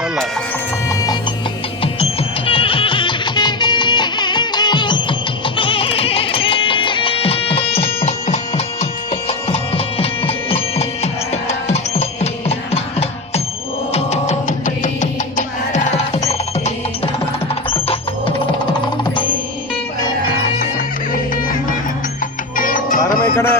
ಬರಲ್ಲ. ಬಾರಮ್ಮ ಈ ಕಡೆ.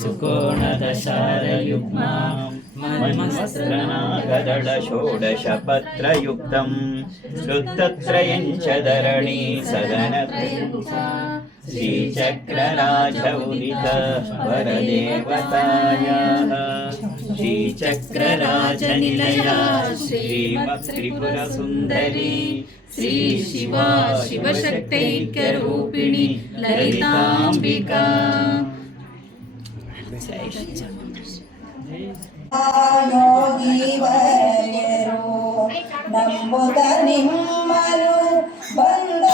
सुकोणदशारयुग्मां मन्मस्त्रनागदळ षोडशपत्रयुक्तं वृत्तत्रयं च धरणी श्रीचक्रराजौदित वरदेवतायाः श्रीचक्रराजनिलया श्रीमत्त्रिपुरसुन्दरी श्री शिवा शिवशक्तैक्यरूपिणी ललितांबिका। ಯೋಗಿ ವರ್ಯರು ನಂಬುದ ನಿಮ್ಮನು ಬಂದ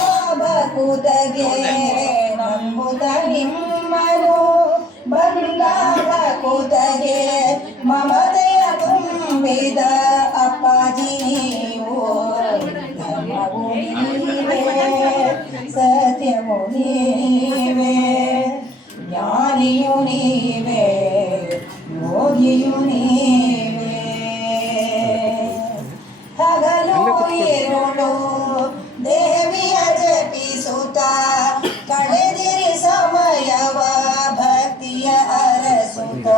ಭಕುತಗೆ ನಂಬುದ ನಿಮ್ಮನು ಬಂದ ಭಕುತಗೆ ಮಮತೆಯ ತುಂಬಿದ ಅಪ್ಪಾಜಿ ನೀವು ಧರ್ಮವು ನೀವೇ ಸತ್ಯವು ನೀವೇ ಜ್ಞಾನಿಯು ನೀವೇ ಯೋಗಿಯು ನೀವೇ ಹಗಲು ಇರುಳು ದೇವಿಯ ಜಪಿಸುತ್ತ ಕಳೆದಿರಿ ಸಮಯವ ಭಕ್ತಿಯ ಅರಸುತ್ತ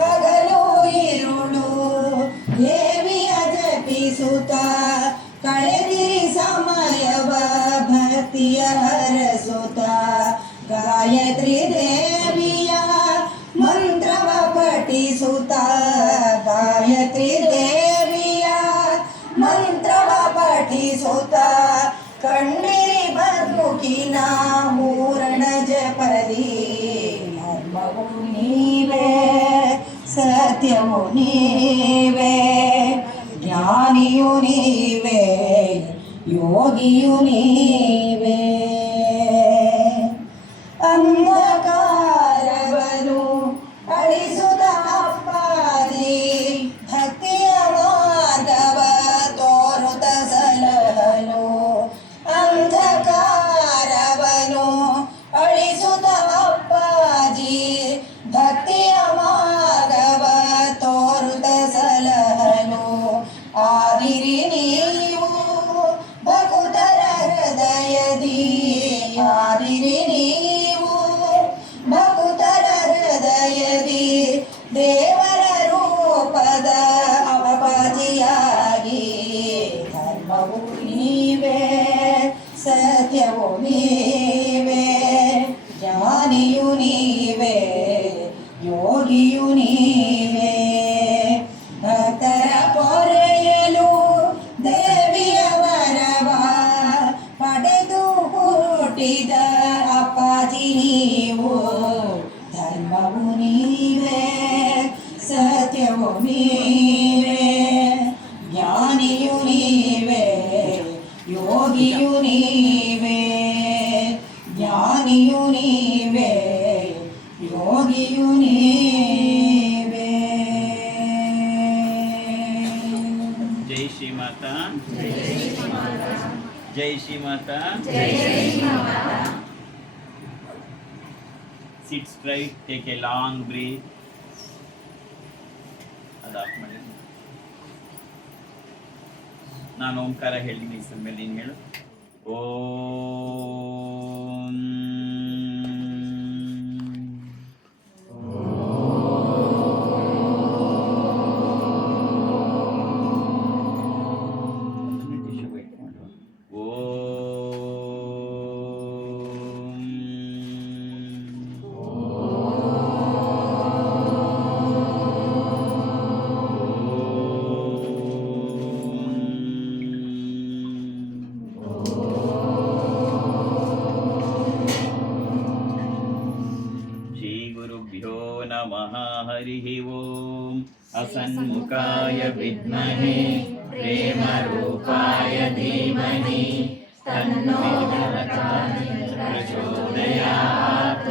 ಹಗಲು ಇರುಳು ದೇವಿಯ ಜಪಿಸುತ್ತ ಕಳೆದಿರಿ ಸಮಯವ ಭಕ್ತಿಯ ಅರಸುತ್ತ ಗಾಯತ್ರಿ ದೇವಿಯ ಮಂತ್ರವ ಪಠಿಸುತ್ತ ಗಾಯತ್ರಿ ದೇವಿಯ ಮಂತ್ರವ ಪಠಿಸುತ್ತ ಕಣ್ಣಿರಿ ಬದುಕಿನ ಮೂರಣ ಜಪದಿ ಧರ್ಮವು ನೀವೇ ಸತ್ಯವು ನೀವೇ ಜ್ಞಾನಿಯು ನೀವೇ ಯೋಗಿಯು ನೀವೇ ಅಂಧಕಾರವನು ಅಳಿಸುತ್ತ ಅಪ್ಪಾಜಿ ಭಕ್ತಿಯ ಮಾರ್ಗವ ತೋರುತ್ತ ಸಲಹನು ಅಂಧಕಾರವನು ಅಳಿಸುತ್ತ ಅಪ್ಪಾಜಿ ಭಕ್ತಿಯ ಮಾರ್ಗವ ತೋರುತ್ತ ಸಲಹನು ಆದಿರಿ ನೀವು ಭಕುತರ ಹೃದಯದಿ ಆದಿರಿ ನೀವು ಭಕುತರ ಹೃದಯದಿ ದೇವರ ರೂಪದ ಅವಪಾಜಿಯಾಗಿ ಧರ್ಮವು ನೀವೇ ಸತ್ಯವು ನೀವೇ ಜ್ಞಾನಿಯು ನೀವೇ ಯೋಗಿಯು ನೀವೇ ಭಕ್ತರ ಪೊರೆಯಲು ದೇವಿಯ ವರವ ಪಡೆದು ಹುಟ್ಟಿದ ಅಪ್ಪಾಜಿ ನೀವು ಧರ್ಮವು ನೀವೇ ಸತ್ಯವು ನೀವೇ ಜ್ಞಾನಿಯು ನೀವೇ ಯೋಗಿಯು ನೀವೇ ಜ್ಞಾನಿಯು ನೀವೇ ಯೋಗಿಯು ನೀವೇ. ಜೈ ಶ್ರೀ ಮಾತಾ ಜೈ Shri Mata. Sit straight, take a long breath. Adaf ಮಾಡಿ. ನಾನು ಓಂಕಾರ ಹೇಳ್ತೀನಿ, ಹೆಸರು ಮೇಲೆ ನೀನು ಹೇಳು. ಓಂ हरिः ओम् असन्मुखाय विद्महे प्रेमरूपाय धीमहि तन्नो प्रचोदयात्।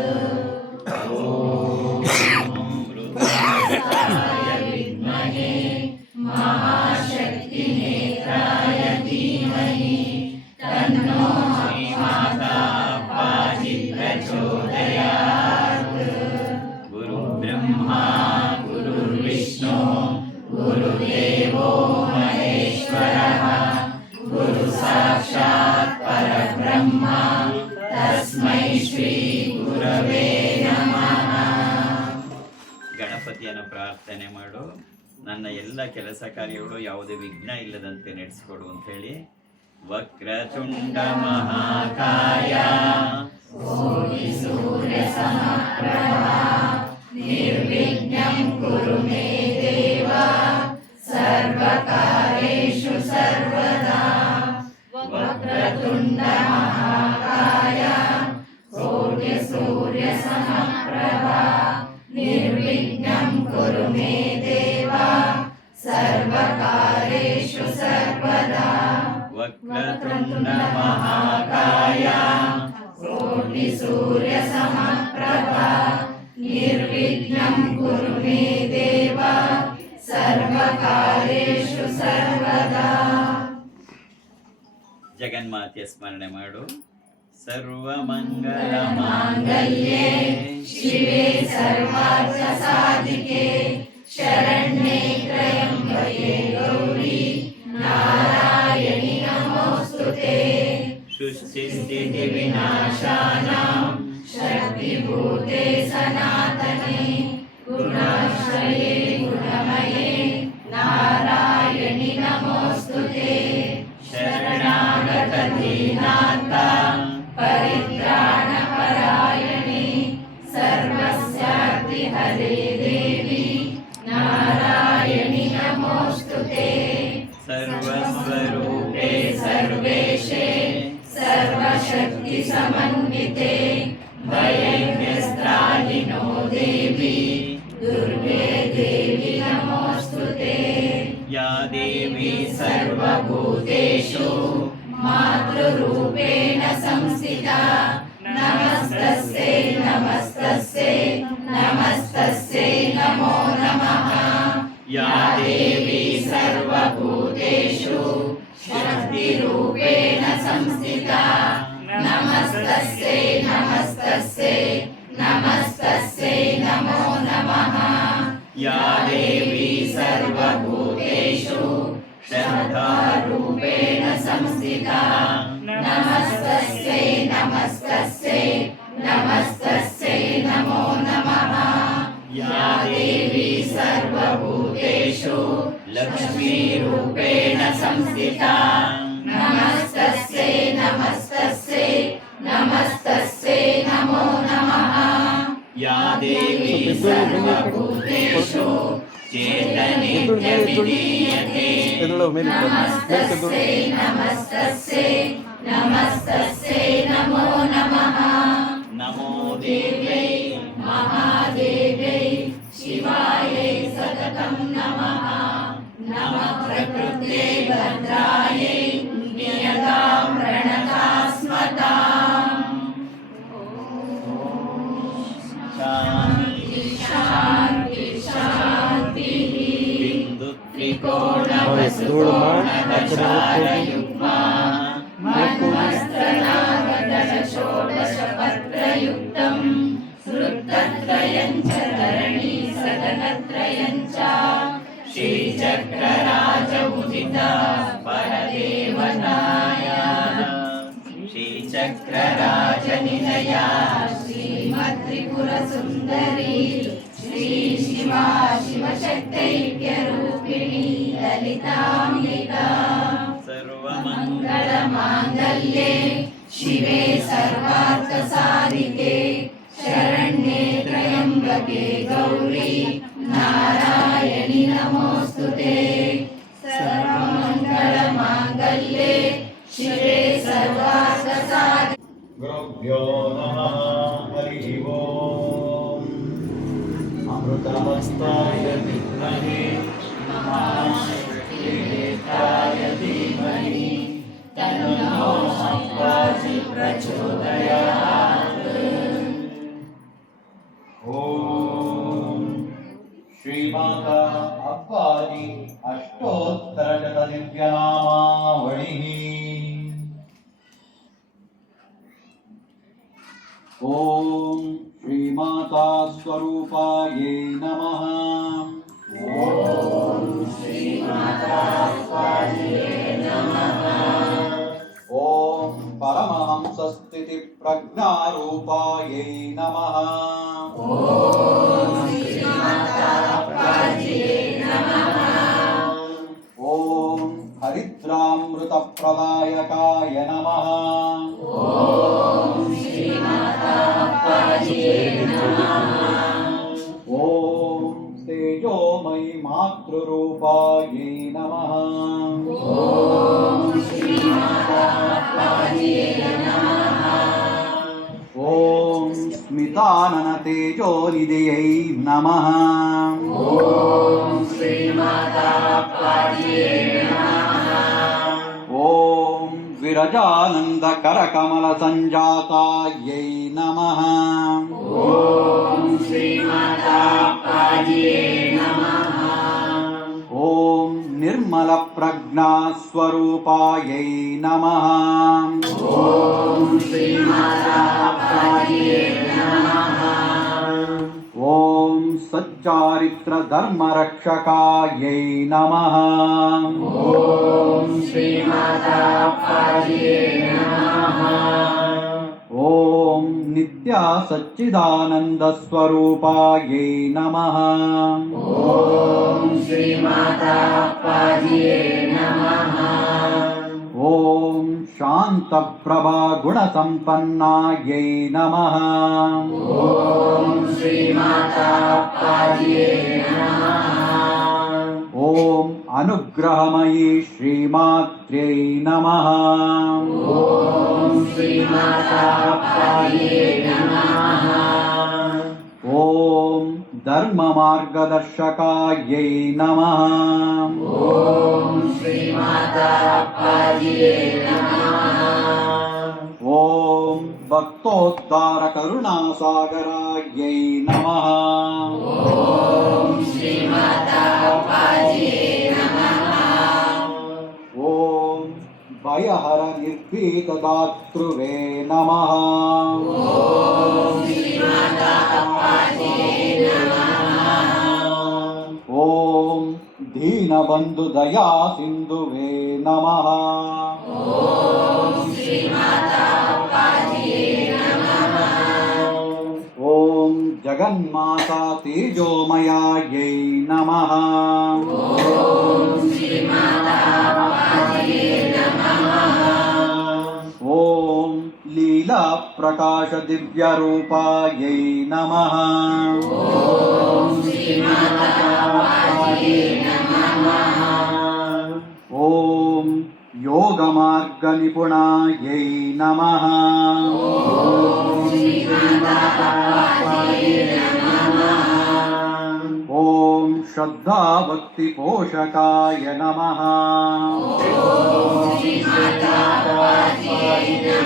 ॐ रुद्राय विद्महे महाशक्तिनेत्राय धीमहि तन्नो श्रीमाता पाहि प्रचोदयात्। गुरुब्रह्मा गुरुर्विष्णु गुरुदेवो महेश्वरः गुरुसाक्षात् परब्रह्म तस्मै श्री गुरवे नमः। ಪ್ರಾರ್ಥನೆ ಮಾಡು. ನನ್ನ ಎಲ್ಲ ಕೆಲಸ ಕಾರ್ಯಗಳು ಯಾವುದೇ ವಿಘ್ನ ಇಲ್ಲದಂತೆ ನಡೆಸಿಕೊಡು ಅಂತೇಳಿ. ವಕ್ರತುಂಡ ಮಹಾಕಾಯ ಕೋಟಿ ಸೂರ್ಯ ಸಮಪ್ರಭ ನಿರ್ವಿಘ್ನಂ ಕುರು ಮೇ ದೇವ ಸರ್ವಕಾರ್ಯೇಷು ಸರ್ವದಾ. ವಕ್ರತುಂಡ ಮಹಾಕಾಯ ಕೋಟಿ ಸೂರ್ಯ ಸಮಪ್ರಭ ನಿರ್ವಿಘ್ನಂ ಕುರು ಮೇ ದೇವ ಸರ್ವಕಾರ್ಯೇಷು ಸರ್ವದಾ. ವಕ್ರತುಂಡ ಮಹಾಕಾಯ ಕೋಟಿ ಸೂರ್ಯ ಸಮಪ್ರಭ ನಿರ್ವಿಘ್ನಂ ಕುರು ಮೇ ದೇವ ಸರ್ವಕಾರ್ಯೇಷು ಸರ್ವದಾ. ಜಗನ್ಮಾತೆಯ ಸ್ಮರಣೆ ಮಾಡು. ಸರ್ವಮಂಗಲ ಮಾಂಗಲ್ಯೆ ಶಿವೆ ಸರ್ವಾರ್ಥ ಸಾಧಿಕೆ ಶರಣ್ಯೆ ತ್ರ್ಯಂಬಕೆ ಗೌರಿ ನಾರಾಯಣಿ ನಮೋಸ್ತುತೆ. ಸೃಷ್ಟಿಸ್ಥಿತಿ ವಿನಾಶಾನಾಂ ಶಕ್ತಿಭೂತೆ ಸನಾತನೆ ಗುಣಾಶ್ರಯೇ ಗುಣಮಯೇ ನಾರಾಯಣಿ ನಮೋಸ್ತುತೆ. ಶರಣಾಗತ ದೀನಾಥ ಪರಿತ್ರಾಣ ಪರಾಯಣೆ ಸರ್ವಸ್ಯಾರ್ತಿ ಹರೇ ದೇವಿ ನಾರಾಯಣಿ ನಮೋಸ್ತುತೆ. ಸರ್ವಸ್ವರೂಪೇ ಸರ್ವೇಶೇ ಸರ್ವಶಕ್ತಿ ಸಮನ್ವಿತೆ ಭಯವ್ಯಸ್ತ್ರಾಹಿನೋ ದೇವಿ ದುರ್ಗೆ ದೇವಿ ನಮೋಸ್ತುತೆ. ಯಾ ದೇವಿ ಸರ್ವಭೂತೇಷು ಮಾತೃರೂಪೇಣ ಸಂಸ್ಥಿತಾ ನಮಸ್ತಸ್ಯೈ ನಮಸ್ತಸ್ಯೈ ನಮಸ್ತಸ್ಯೈ ನಮೋ ನಮಃ. ಯಾ ದೇವಿ ಸರ್ವಭೂತೇಷು ಶಕ್ತಿರೂಪೇಣ ಸಂಸ್ಥಿತಾ ನಮಸ್ತಸ್ಯೈ ನಮಸ್ತಸ್ಯೈ ನಮಸ್ತಸ್ಯೈ ನಮೋ ನಮಃ. ಯಾ ದೇವಿ ಸರ್ವಭೂತೇಷು ಶ್ರದ್ಧಾರೂಪೇಣ ಸಂಸ್ಥಿತಾ ನಮಸ್ತಸ್ಯೈ ನಮಸ್ತಸ್ಯೈ ನಮಸ್ತಸ್ಯೈ ನಮೋ ನಮಃ. ಯಾ ದೇವಿ ಸರ್ವಭೂತೇಷು ಲಕ್ಷ್ಮೀರೂಪೇಣ ಸಂಸ್ಥಿತಾ ನಮಸ್ತಸ್ಯೈ ನಮಸ್ತಸ್ಯೈ ನಮಸ್ತಸ್ಯೈ ನಮೋ ನಮಃ. ಯಾ ದೇವಿ ಸರ್ವಭೂತೇಷು ಚೇತನೇತ್ಯವಿಧೀಯತೆ ನಮಸ್ತಸ್ಯೈ ನಮಸ್ತಸ್ಯೈ ನಮಸ್ತಸ್ಯೈ ನಮೋ ನಮಃ. ನಮೋ ದೇವ್ಯೈ ಮಹಾದೇವ್ಯೈ ಶಿವಾಯೈ ಸತತಂ ನಮಃ. ನಮಃ ಪ್ರಕೃತ್ಯೈ ಭದ್ರಾಯೈ ನಿಯತಾಂ ಪ್ರಣತಾಸ್ಮತಾಂ. ಶಾಂತಿ ಶಾಂತಿ ಶಾಂತಿ. ಬಿಂದು ತ್ರಿಕೋಣ ಧೂಳು ಮನ್ಮಸ್ತನಾಗದಶ ಷೋಡಶ ಪತ್ರಯುಕ್ತಂ ವೃತ್ತತ್ರಯಂ ಚ ಧರಣಿ ಸದನತ್ರಯಂ ಚ ಶ್ರೀಚಕ್ರರಾಜ ಉದಿತ ಪರದೇವತಾಯ ಶ್ರೀಚಕ್ರರಾಜ ನಿಲಯ ಶ್ರೀಮತ್ರಿಪುರ ಸುಂದರಿ ಶ್ರೀ ಶಿವಾ ಶಿವಶಕ್ತೈಕ್ಯ ರೂಪಿಣಿ ಲಲಿತಾಂಬಿಕಾ. ಮಂಗಳ ಮಾಂಗಲ್ಯೆ ಶಿವೆ ಸರ್ವಾರ್ಥ ಸಾಧಿಕೆ ಶರಣ್ಯೆ ತ್ರ್ಯಂಬಕೆ ಗೌರಿ ನಾರಾಯಣಿ ನಮೋಸ್ತುತೆ. ಸರ್ವಮಂಗಳ ಮಾಂಗಲ್ಯೆ ಶಿವೆ ಸರ್ವಾರ್ಥ ಸಾಧಿಕೆ. ಗುರುಭ್ಯೋ ನಮಃ ಹರಿ ಓಂ. ಅಮೃತಮಸ್ತಾಯ ವಿದ್ಮಹೇ ಮಹಾಶಕ್ತಿನೇತ್ರಾಯ ಧೀಮಹಿ ತನ್ನೋ ಸಂಪಾತಿ ಪ್ರಚೋದಯಾತ್. ಓಂ ಶ್ರೀಮಾತಾ ಅಪ್ಪಾಜಿ ಅಷ್ಟೋತ್ತರಶತ ದಿವ್ಯನಾಮಾವಳಿ. ಓಂ ಶ್ರೀಮಾತಾ ಸ್ವರೂಪಾಯೈ ನಮಃ. ಓಂ ಶ್ರೀಮಾತಾ ಸ್ವಾಮಿಯೇ ನಮಃ. ಓಂ ಪರಮಹಂಸ ಸ್ಥಿತಿ ಪ್ರಜ್ಞಾರೂಪಾಯೈ ನಮಃ. ಓಂ ಶ್ರೀಮಾತಾ अमृतप्रदायकाय नमः। ॐ श्रीमाताप्पाजिये नमः। ॐ तेजोमयि मातृरूपायै नमः। ॐ श्रीमाताप्पाजिये नमः। ॐ स्मिताननतेजोनिधयै नमः। ॐ श्रीमाताप्पाजिये नमः। ॐ विरजानन्दकरकमलसञ्जातायै नमः। ॐ श्रीमाताप्पाजिये नमः। ॐ निर्मलप्रज्ञास्वरूपायै नमः। ॐ श्रीमाताप्पाजिये नमः। ॐ सच्चारित्रधर्मरक्षकायै नमः। ॐ श्रीमाताप्पाजिये नमः। ॐ नित्यासच्चिदानन्दस्वरूपायै नमः। ॐ श्रीमाताप्पाजिये नमः। ॐ शान्तप्रभागुणसम्पन्नायै नमः। ॐ श्रीमाताप्पाजिये नमः। ॐ अनुग्रहमयी श्रीमात्र्यै नमः। ॐ श्रीमाताप्पाजिये नमः। ॐ धर्ममार्गदर्शकायै नमः। ॐ श्रीमाताप्पाजिये नमः। ॐ भक्तोद्धारकरुणासागरायै नमः। ॐ श्रीमाताप्पाजिये नमः। ॐ भयहर निर्भीतदातृवे नमः। ॐ श्रीमाताप्पाजिये नमः। ॐ दीनबन्धुदयासिन्धुवे नमः। ॐ श्रीमाताप्पाजिये नमः। ॐ जगन्माता तेजोमयायै नमः। ॐ श्रीमाताप्पाजिये नमः। ॐ लीलाप्रकाशदिव्यरूपायै नमः। ॐ श्रीमाताप्पाजिये नमः। ॐ योगमार्गनिपुणायै नमः। ॐ श्रीमाताप्पाजिये नमः। ॐ श्रद्धाभक्तिपोषकाय नमः। ॐ श्रीमाताप्पाजिये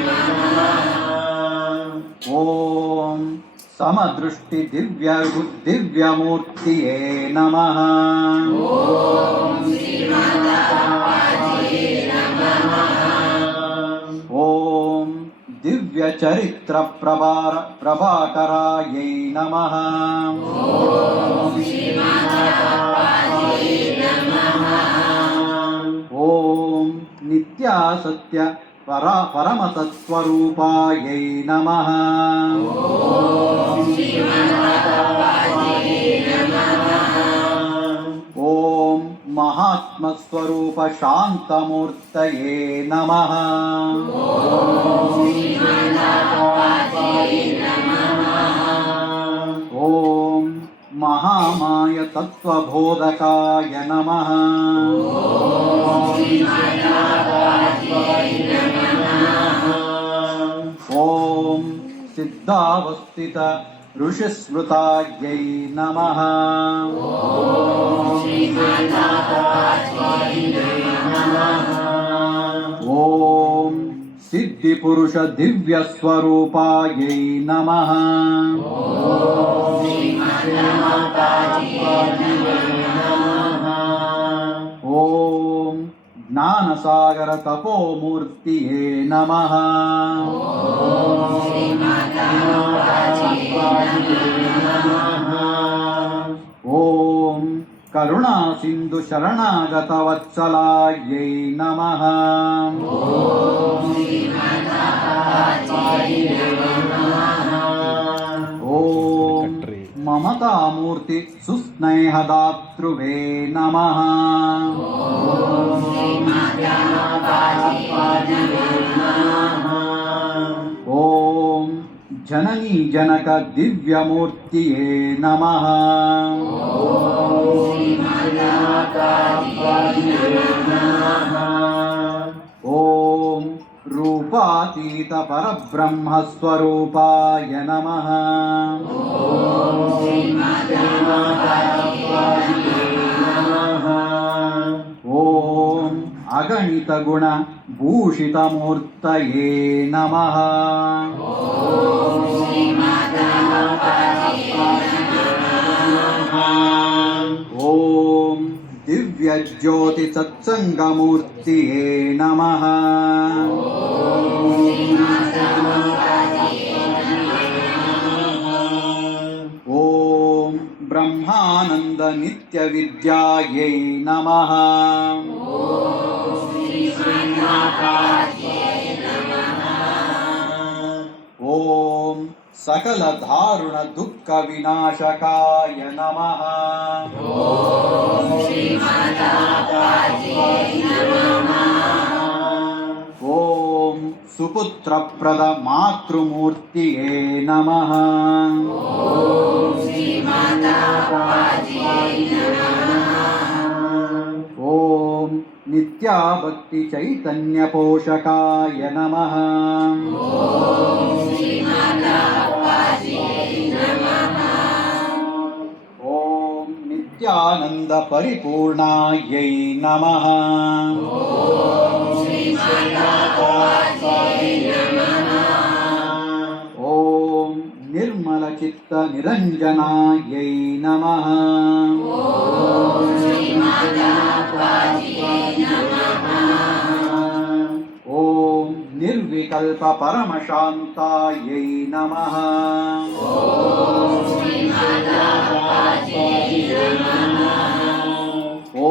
नमः। ॐ समदृष्टिदिव्यमूर्तये नमः। ॐ श्रीमाताप्पाजिये नमः। ॐ दिव्यचरित्रप्रभाकरायै नमः। ॐ श्रीमाताप्पाजिये नमः। ॐ नित्यासत्य परमतत्त्वरूपायै नमः। ॐ श्रीमाताप्पाजिये नमः। ॐ महात्मस्वरूपशान्तमूर्तये नमः। ॐ श्रीमाताप्पाजिये नमः। ॐ महामायतत्त्वबोधकाय नमः। ॐ श्रीमाताप्पाजिये नमः। ॐ सिद्धावस्थित ऋषिस्मृतायै नमः। ॐ श्रीमाताप्पाजिये नमः। ॐ सिद्धिपुरुषदिव्यस्वरूपायै नमः। ॐ श्रीमाताप्पाजिये नमः। ॐ ज्ञानसागरतपोमूर्तये नमः। ॐ श्रीमाताप्पाजिये नमः। ॐ करुणासिन्धुशरणागतवत्सलायै नमः। ॐ श्रीमाताप्पाजिये नमः। ॐ ममतामूर्ति सुस्निग्धस्वरूपायै स्नेहदातृवे नमः। ॐ जननी जनक दिव्यमूर्तिये नमः। ॐ रूपातीत परब्रह्मस्वरूपाय नमः। ॐ अगणित गुण भूषितमूर्तये नमः। ॐ दिव्य ज्योति सत्संगमूर्तिये नमः। ॐ ब्रह्मानंद नित्य विद्यायै नमः। ॐ सकल दारुण दुःख विनाशकाय नमः। ॐ सुपुत्रप्रद मातृमूर्तिये नमः। ॐ नित्याभक्ति चैतन्य पोषकाय नमः। ॐ नित्यानंद परिपूर्णायै नमः। ॐ निर्मल चित्त निरंजनायै नमः। ॐ निर्विकल्प परमशान्तायै नमः। ॐ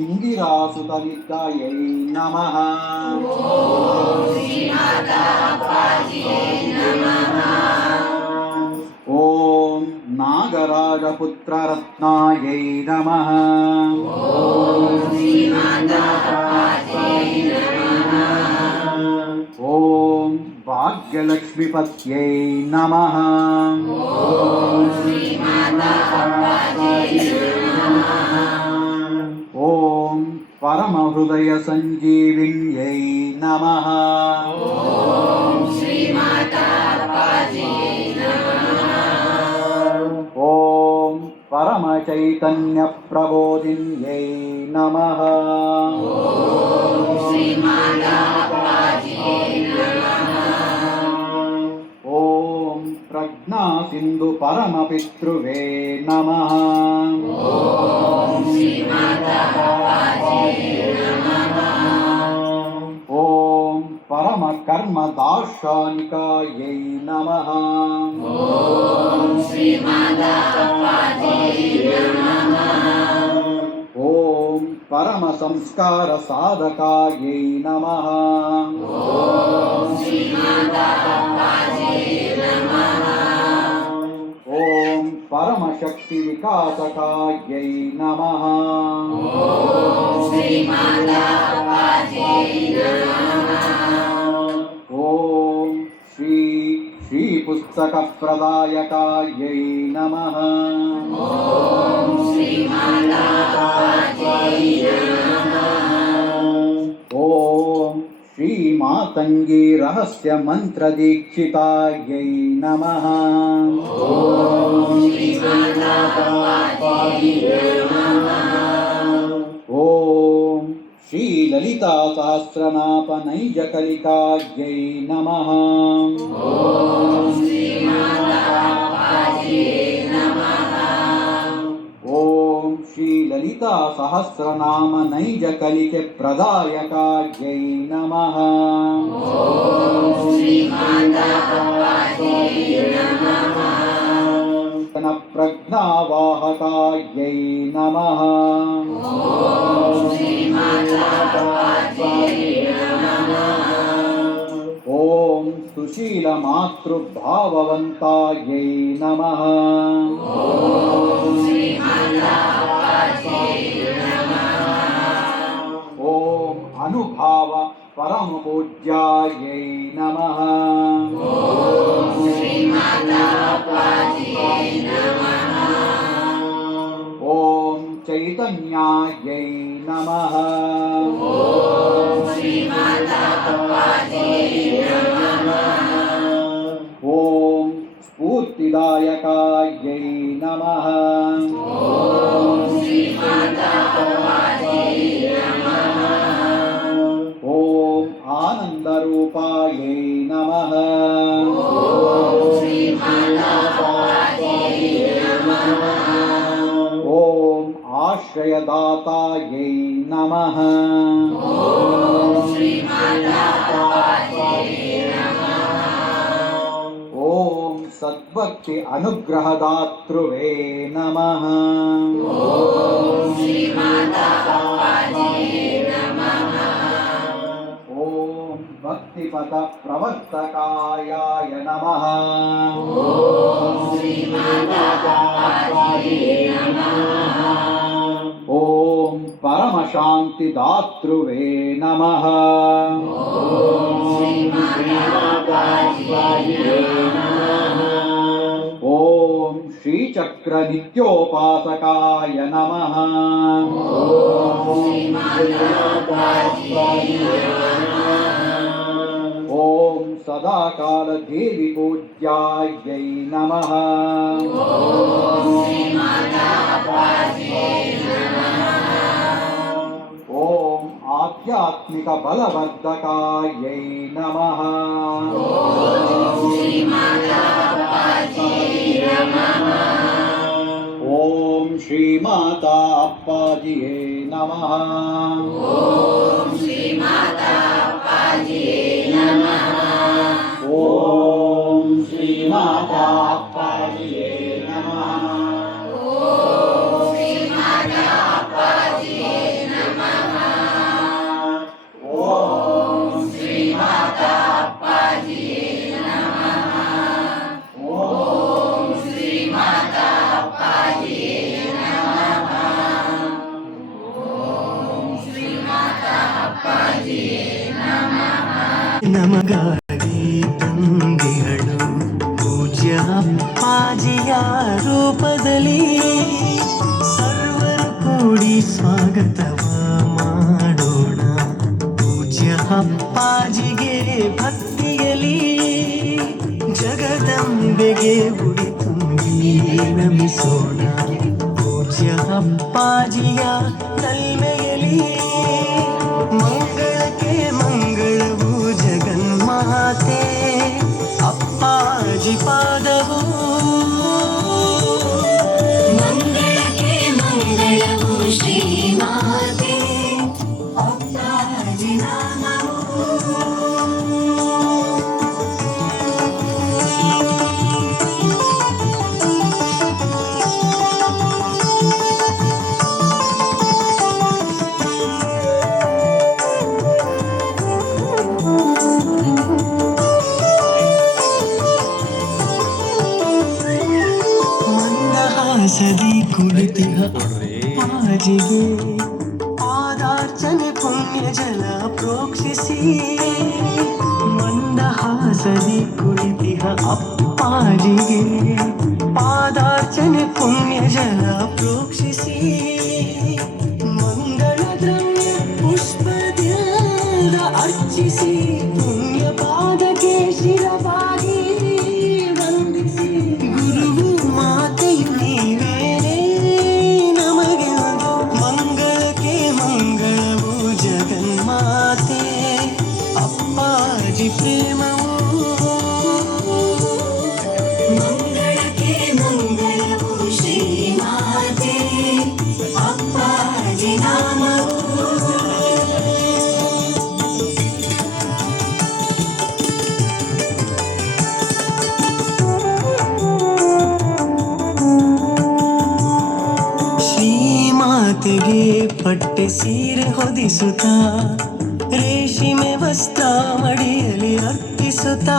इंगिरासुतविद्यायै नमः। ॐ नागराजपुत्ररत्नायै नमः। ॐ भाग्यलक्ष्मीपत्यै नमः। ॐ परमहृदय संजीविन्यै नमः। ॐ परमचैतन्य प्रबोधिन्यै नमः। ॐ प्रज्ञा सिंधु परमपितृवे नमः। ॐ परम कर्म दार्शनिकायै नमः। ॐ परम संस्कार साधकायै नमः। ॐ परम शक्ति विकासकायै नमः। ॐ श्री श्री पुस्तक प्रदायकायै नमः। ॐ श्री मातंगी रहस्य मंत्र दीक्षितायै नमः। ॐ श्री ललिता सहस्रनाम नैजकलिकायै नमः। ॐ श्री ललिता सहस्रनाम नैजकलिके प्रदायकायै नमः। प्रज्ञावाहकायै नमः। ॐ ಸುಶೀಲ ಮಾತೃಭಾವವಂತಾಯೈ ನಮಃ. ಓಂ ಅನುಭಾವ ಪರಮ ಪೂಜ್ಯಾಯೈ ನಮಃ. ಓಂ ಚೈತನ್ಯಾಯೈ ನಮಃ. ಓಂ ಸ್ಫೂರ್ತಿದಾಯಕಾಯೈ ನಮಃ. ಓಂ ಆನಂದರೂಪಾಯೈ ನಮಃ. ಓಂ ಆಶ್ರಯದಾತಾಯೈ ನಮಃ. ಓಂ ಸದ್ಭಕ್ತಿ ಅನುಗ್ರಹದಾತೃವೇ ನಮಃ. ಓಂ ಭಕ್ತಿಪಥ ಪ್ರವರ್ತಕಾಯಾಯ ನಮಃ. ಓಂ ಪರಮಶಾಂತಿದಾತೃವೇ ನಮಃ. ಓಂ ಶ್ರೀಚಕ್ರ ನಿತ್ಯೋಪಾಸಕಾಯ ನಮಃ. ಓಂ ಸದಾಕಾಲ ದೇವಿ ಪೂಜ್ಯಾಯೈ ನಮಃ. ಓಂ ಆಧ್ಯಾತ್ಮಿಕ ಬಲವರ್ಧಕಾಯೈ ನಮಃ. ಓಂ ಶ್ರೀಮಾತಾ ಅಪ್ಪಾಜಿಯೇ ನಮಃ. ಓಂ ಶ್ರೀಮಾತಾ ಅಪ್ಪಾಜಿಯೇ ನಮಃ. ನಮಗಾಗಿ ತಂದೆಗಳು ಪೂಜ್ಯ ಅಪ್ಪಾಜಿಯ ರೂಪದಲ್ಲಿ ಸರ್ವರು ಕೂಡಿ ಸ್ವಾಗತವ ಮಾಡೋಣ. ಪೂಜ್ಯ ಅಪ್ಪಾಜಿಗೆ ಭಕ್ತಿಯಲಿ ಜಗದಂಬೆಗೆ ಉಡಿ ತುಂಬಿ ನಮಿಸೋಣ. ಪೂಜ್ಯ ಅಪ್ಪಾಜಿಯ ನಲ್ಮೆಯಲಿ ಮಂಗಳಕ್ಕೆ ಮಂಗಳವು ಜಗನ್ಮಾತೆ ಅಪ್ಪಾಜಿ ಪಾದವು. ಮಂಗಳಕ್ಕೆ ಮಂಗಳವು ಶ್ರೀಮಾತೆ ಅಪ್ಪಾಜಿ ನಾಮವು. ಮಂದಹಾಸದಿ ಕುಳಿತಿಹ ಅಪ್ಪಾಜಿಗೆ ಪಾದಾರ್ಚನೆ ಪುಣ್ಯ ಜಲ ಪ್ರೋಕ್ಷಿಸಿ. ಮಂದಹಾಸದಿ ಕುಳಿತಿಹ ಅಪ್ಪಾಜಿಗೆ ಪಾದಾರ್ಚನೆ ಪುಣ್ಯ ಜಲ ಪ್ರೋಕ್ಷಿಸಿ. ಮಂಗಳ ದ್ರವ್ಯ ಪುಷ್ಪದಿಂದ ಅರ್ಚಿಸಿ ಪುಣ್ಯ ಪಾದಕ್ಕೆ ಶಿರವಾಗಿ ವಂದಿಸಿ. ಗುರುವು ಮಾತೆಯು ನೀವೇನೇ ನಮಗೆಂದು ಮಂಗಳಕ್ಕೆ ಮಂಗಳವು ಜಗನ್ಮಾತೆ ಅಪ್ಪಾಜಿ ಪ್ರೇಮವು. ಮಂಗಳಕ್ಕೆ ಮಂಗಳವು ಶ್ರೀಮಾತೆ ಅಪ್ಪಾಜಿ ನಾಮವು. ಶ್ರೀಮಾತೆಗೆ ಪಟ್ಟೆ ಸೀರೆ ಹೊದಿಸುತ್ತಾ ರೇಷ್ಮೆ ವಸ್ತ್ರ ಮಡಿಯಲ್ಲಿ ಅರ್ಪಿಸುತ್ತಾ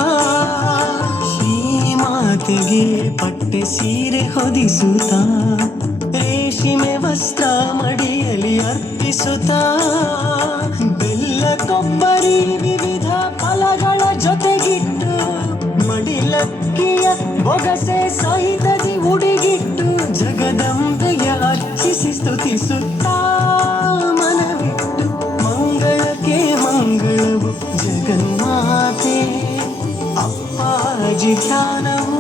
ಪಟ್ಟೆ ಸೀರೆ ಹೊದಿಸುತ್ತಾ ರೇಷ್ಮೆ ವಸ್ತ್ರ ಮಡಿಯಲಿ ಅರ್ಪಿಸುತ್ತಾ ಬೆಲ್ಲ ಕೊಬ್ಬರಿ ವಿವಿಧ ಫಲಗಳ ಜೊತೆಗಿಟ್ಟು ಮಡಿಲಕ್ಕಿಯ ಬೊಗಸೆ ಸಹಿತದಿ ಉಡಿಗಿಟ್ಟು ಜಗದಂಬೆಯ ಅರ್ಚಿಸಿ ಸ್ತುತಿಸುತ್ತಾ ಮನವಿಟ್ಟು ಮಂಗಳಕ್ಕೆ ಮಂಗಳವು ಜಗನ್ಮಾತೆ ಅಪ್ಪಾಜಿ ಧ್ಯಾನವು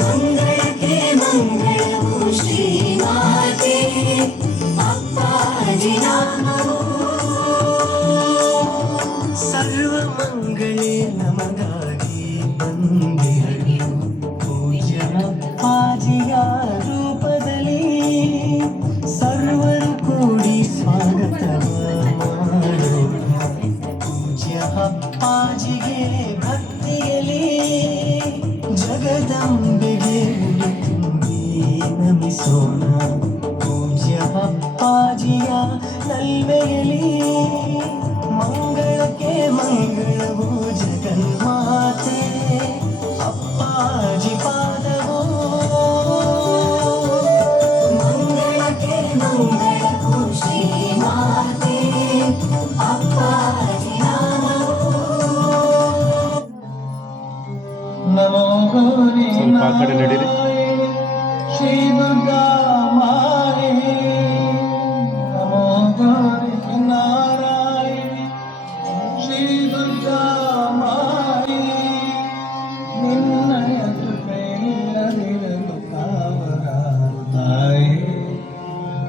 ಮಂಗಳಕ್ಕೆ ಮಂಗಳವು ಶ್ರೀಮಾತೆ ಅಪ್ಪಾಜಿ ನಾಮವು ಸರ್ವಮಂಗಳೇ ನಮಗಾಗಿ ಬಂದಿರಲಿ ಪೂಜ್ಯ ಅಪ್ಪಾಜಿಯ ರೂಪದಲ್ಲಿ ಸರ್ವರು ಕೂಡಿ ಸ್ವಾಗತವ ಮಾಡೋಣ ಪೂಜ್ಯ ಅಪ್ಪಾಜಿಗೆ ಭಕ್ತಿಯಲಿ ಜಗದಂಬೆಗೆ ಉಡಿ ತುಂಬಿ ನಮಿಸೋಣ ಪೂಜ್ಯ ಅಪ್ಪಾಜಿಯ ನಲ್ಮೆಯಲಿ ಮಂಗಳಕ್ಕೆ ಮಂಗಳವು ಜಗನ್ಮಾತೆ ಅಪ್ಪಾಜಿ ಪಾದವೋ ಮಂಗಳಕ್ಕೆ ಮಂಗಳವು ಶ್ರೀಮಾತೆ ಅಪ್ಪಾಜಿ ನಾಮವು ನಮೋ ಗೌರಿ ಸ್ವಲ್ಪ ಆ ಕಡೆ ನಡೀರಿ. ಶ್ರೀ ದುರ್ಗಾ ಮಾಯೇ ನಮೋ ಗೌರಿ ನಾರಾಯಣಿ ಶ್ರೀ ದುರ್ಗಾ ಮಾಯೇ ನಿನ್ನಯ ಕೃಪೆಯಿಲ್ಲದಿರಲು ಕಾವರಾರು ತಾಯಿ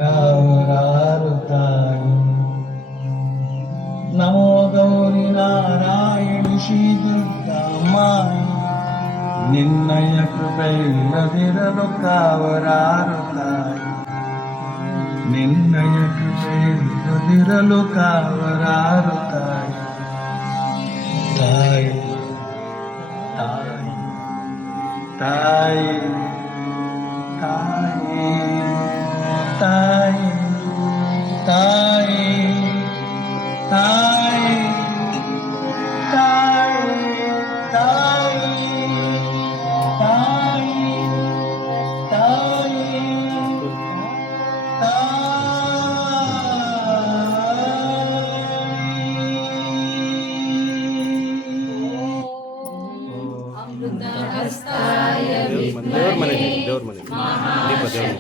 ಕಾವರಾರು ತಾಯಿ ನಮೋ ಗೌರಿ ನಾರಾಯಣಿ ಶ್ರೀ ದುರ್ಗಾ ಮಾಯೇ ನಿನ್ನಯ ಕೃಪೆಯಿಲ್ಲದಿರಲು ಕಾವರಾರು ತಾಯಿ ನಿನ್ನಯ ಕೃಪೆಯಿಲ್ಲದಿರಲು ಕಾವರಾರು ತಾಯಿ ತಾಯಿ ತಾಯಿ ತಾಯಿ ತಾಯಿ ತಾಯಿ ತಾಯಿ ತಾಯಿ ತಾಯಿ ದೇವ್ರ ಮನೆಗೆ ದೀಪ ದೇವ್ರ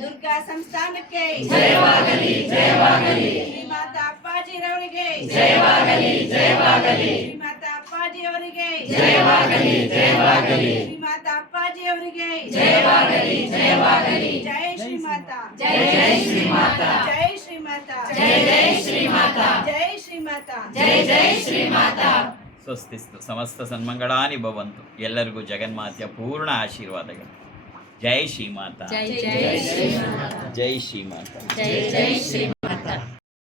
ದುರ್ಗಾ ಸಂಸ್ಥಾನಕ್ಕೆ ಜಯವಾಗಲಿ ಜಯವಾಗಲಿ ಶ್ರೀಮಾತಾ ಅಪ್ಪಾಜಿರವರಿಗೆ ಜಯವಾಗಲಿ ಜಯವಾಗಲಿ ಶ್ರೀಮಾತಾ ಅಪ್ಪಾಜಿಯವರಿಗೆ ಜಯವಾಗಲಿ ಜಯವಾಗಲಿ ಶ್ರೀಮಾತಾ ಅಪ್ಪಾಜಿಯವರಿಗೆ ಜಯವಾಗಲಿ ಜಯವಾಗಲಿ ಜಯ ಶ್ರೀಮಾತಾ ಜಯ ಶ್ರೀಮಾತಾ ಜಯ ಶ್ರೀಮಾತಾ ಜಯ ಶ್ರೀಮಾತಾ ಜಯ ಶ್ರೀಮಾತಾ ಶ್ರೀಮಾತಾ. ಜೈ ಜೈ ಶ್ರೀಮಾತಾ. ಸ್ವಸ್ತಿಸ್ತು. ಸಮಸ್ತ ಸನ್ಮಂಗಳಾನಿ ಭವಂತು. ಎಲ್ಲರಿಗೂ ಜಗನ್ಮಾತೆಯ ಪೂರ್ಣ ಆಶೀರ್ವಾದಗಳು. ಜೈ ಶ್ರೀಮಾತಾ. ಜೈ ಜೈ ಶ್ರೀಮಾತಾ. ಜೈ ಶ್ರೀಮಾತಾ. ಜೈ ಜೈ ಶ್ರೀಮಾತಾ.